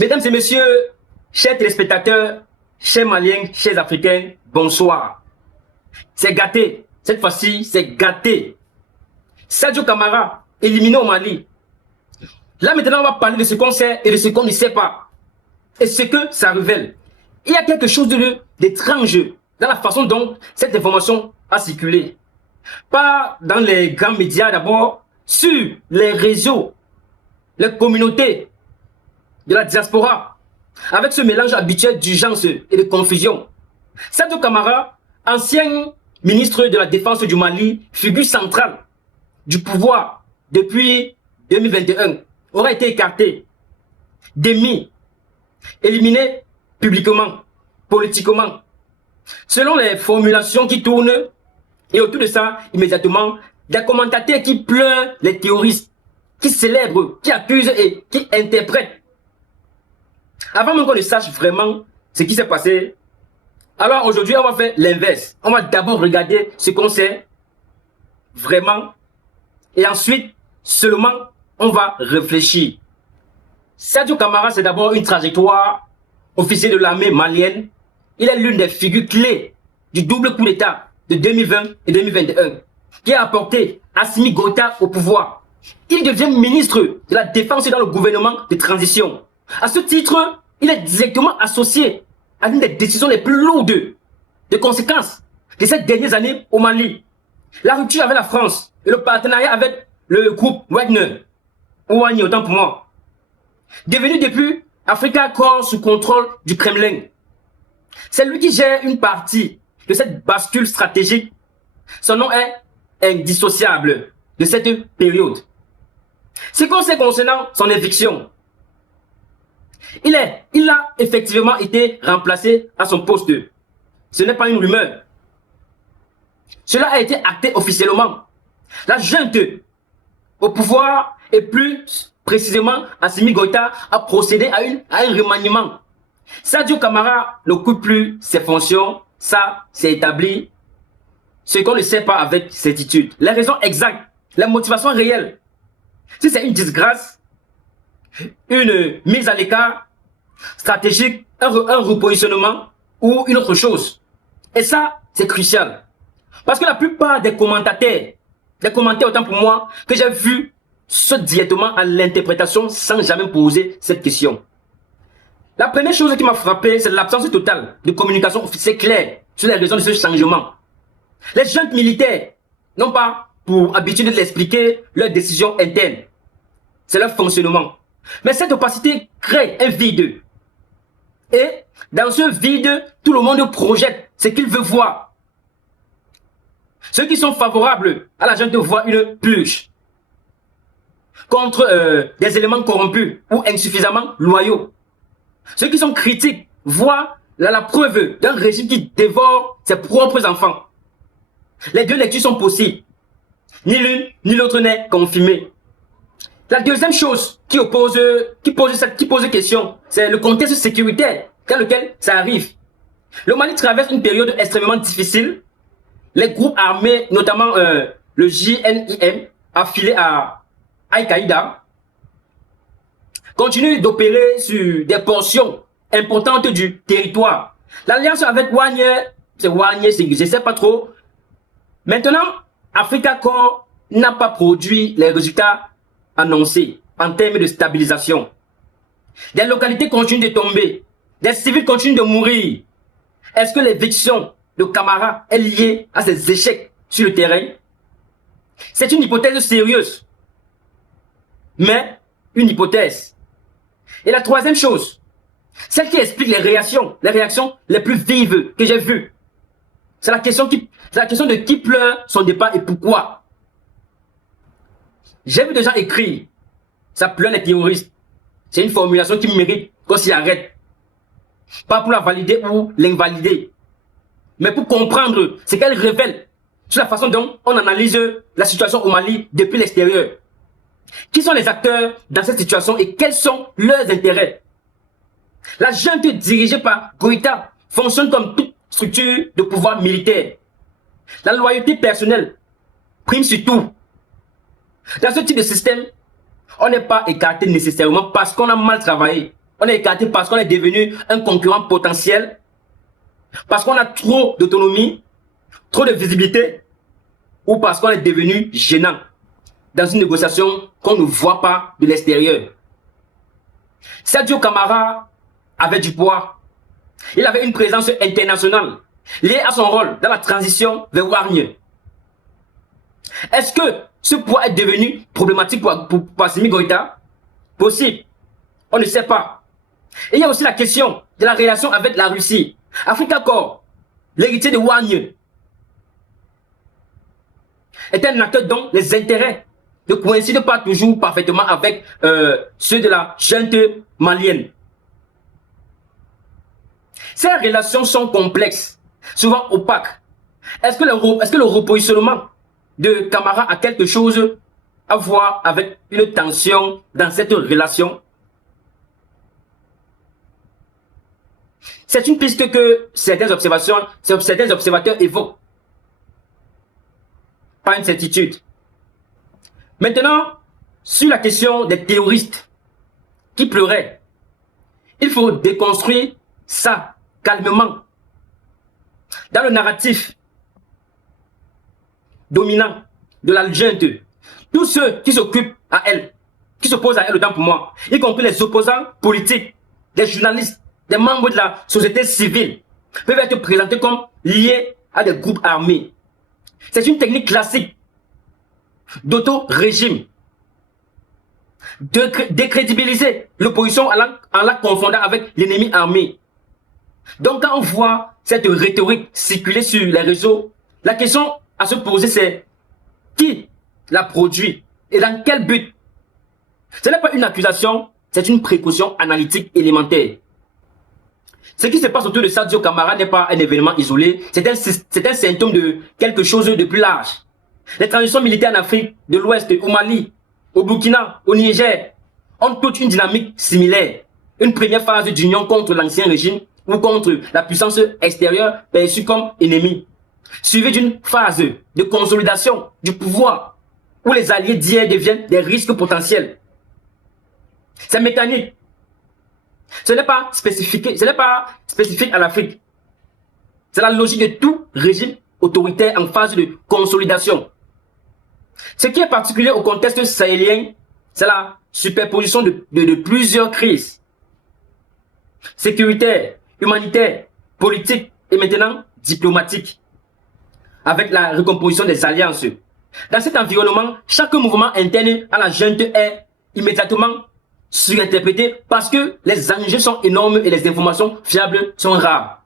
Mesdames et messieurs, chers téléspectateurs, chers Maliens, chers Africains, bonsoir. C'est gâté. Cette fois-ci, c'est gâté. Sadio Camara, éliminé au Mali. Là maintenant, on va parler de ce qu'on sait et de ce qu'on ne sait pas. Et ce que ça révèle. Il y a quelque chose d'étrange dans la façon dont cette information a circulé. Pas dans les grands médias d'abord, sur les réseaux, les communautés de la diaspora, avec ce mélange habituel d'urgence et de confusion. Sadio Camara, ancien ministre de la Défense du Mali, figure centrale du pouvoir depuis 2021, aura été écarté, démis, éliminé publiquement, politiquement. Selon les formulations qui tournent, et autour de ça, immédiatement, des commentateurs qui pleurent les terroristes, qui célèbrent, qui accusent et qui interprètent. Avant même qu'on ne sache vraiment ce qui s'est passé, alors aujourd'hui, on va faire l'inverse. On va d'abord regarder ce qu'on sait vraiment, et ensuite, seulement, on va réfléchir. Sadio Camara, c'est d'abord une trajectoire officier de l'armée malienne. Il est l'une des figures clés du double coup d'État de 2020 et 2021 qui a apporté Assimi Goïta au pouvoir. Il devient ministre de la Défense dans le gouvernement de transition. À ce titre, il est directement associé à l'une des décisions les plus lourdes de conséquences de ces dernières années au Mali. La rupture avec la France et le partenariat avec le groupe Wagner, ou Wagner autant pour moi, devenu depuis Africa Corps sous contrôle du Kremlin. C'est lui qui gère une partie de cette bascule stratégique. Son nom est indissociable de cette période. Ce qu'on sait concernant son éviction, il a effectivement été remplacé à son poste. Ce n'est pas une rumeur. Cela a été acté officiellement. La junte au pouvoir et plus précisément Assimi Goïta a procédé à un remaniement. Sadio Camara n'occupe plus ses fonctions, ça c'est établi. Ce qu'on ne sait pas avec certitude. Les raisons exactes, les motivations réelles. Si c'est une disgrâce, une mise à l'écart stratégique, un repositionnement ou une autre chose. Et ça, c'est crucial. Parce que la plupart des commentateurs autant pour moi, que j'ai vu sautent directement à l'interprétation sans jamais poser cette question. La première chose qui m'a frappé, c'est l'absence totale de communication officielle claire sur les raisons de ce changement. Les juntes militaires n'ont pas pour habitude de l'expliquer leurs décisions internes. C'est leur fonctionnement. Mais cette opacité crée un vide. Et dans ce vide, tout le monde projette ce qu'il veut voir. Ceux qui sont favorables à la junte voient une purge contre des éléments corrompus ou insuffisamment loyaux. Ceux qui sont critiques voient la preuve d'un régime qui dévore ses propres enfants. Les deux lectures sont possibles. Ni l'une ni l'autre n'est confirmée. La deuxième chose qui pose question, c'est le contexte sécuritaire dans lequel ça arrive. Le Mali traverse une période extrêmement difficile. Les groupes armés, notamment le JNIM, affilié à Al-Qaïda, continuent d'opérer sur des portions importantes du territoire. L'alliance avec Wagner, je ne sais pas trop. Maintenant, Africa Corps n'a pas produit les résultats annoncés en termes de stabilisation. Des localités continuent de tomber. Des civils continuent de mourir. Est-ce que l'éviction de Camara est liée à ces échecs sur le terrain? C'est une hypothèse sérieuse. Mais une hypothèse. Et la troisième chose, celle qui explique les réactions les plus vives que j'ai vues, c'est la question de qui pleure son départ et pourquoi. J'ai vu des gens écrire, ça pleure les terroristes. C'est une formulation qui mérite qu'on s'y arrête. Pas pour la valider ou l'invalider, mais pour comprendre ce qu'elle révèle sur la façon dont on analyse la situation au Mali depuis l'extérieur. Qui sont les acteurs dans cette situation et quels sont leurs intérêts? La junte dirigée par Goïta fonctionne comme toute structure de pouvoir militaire. La loyauté personnelle prime sur tout. Dans ce type de système, on n'est pas écarté nécessairement parce qu'on a mal travaillé. On est écarté parce qu'on est devenu un concurrent potentiel, parce qu'on a trop d'autonomie, trop de visibilité, ou parce qu'on est devenu gênant dans une négociation qu'on ne voit pas de l'extérieur. Sadio Camara avait du poids. Il avait une présence internationale liée à son rôle dans la transition vers Wargne. Est-ce que ce poids est devenu problématique pour Assimi Goïta? Possible. On ne sait pas. Et il y a aussi la question de la relation avec la Russie. Africa Corps, l'héritier de Wargne, est un acteur dont les intérêts ne coïncident pas toujours parfaitement avec ceux de la junte malienne. Ces relations sont complexes, souvent opaques. Est-ce que le repositionnement de Camara a quelque chose à voir avec une tension dans cette relation? C'est une piste que certains observateurs évoquent. Pas une certitude. Maintenant, sur la question des terroristes qui pleuraient, il faut déconstruire ça calmement. Dans le narratif dominant de la junte, tous ceux qui s'occupent à elle, qui s'opposent à elle autant pour moi, y compris les opposants politiques, les journalistes, des membres de la société civile, peuvent être présentés comme liés à des groupes armés. C'est une technique classique d'auto-régime, de décrédibiliser l'opposition en la confondant avec l'ennemi armé. Donc quand on voit cette rhétorique circuler sur les réseaux, la question à se poser c'est qui la produit et dans quel but? Ce n'est pas une accusation, c'est une précaution analytique élémentaire. Ce qui se passe autour de Sadio Camara n'est pas un événement isolé, c'est un symptôme de quelque chose de plus large. Les transitions militaires en Afrique de l'Ouest, au Mali, au Burkina, au Niger, ont toutes une dynamique similaire. Une première phase d'union contre l'ancien régime ou contre la puissance extérieure perçue comme ennemie, suivie d'une phase de consolidation du pouvoir où les alliés d'hier deviennent des risques potentiels. C'est mécanique. Ce n'est pas spécifique à l'Afrique. C'est la logique de tout régime autoritaire en phase de consolidation. Ce qui est particulier au contexte sahélien, c'est la superposition de plusieurs crises sécuritaires, humanitaires, politiques et maintenant diplomatiques, avec la recomposition des alliances. Dans cet environnement, chaque mouvement interne à la junte est immédiatement surinterprété parce que les enjeux sont énormes et les informations fiables sont rares.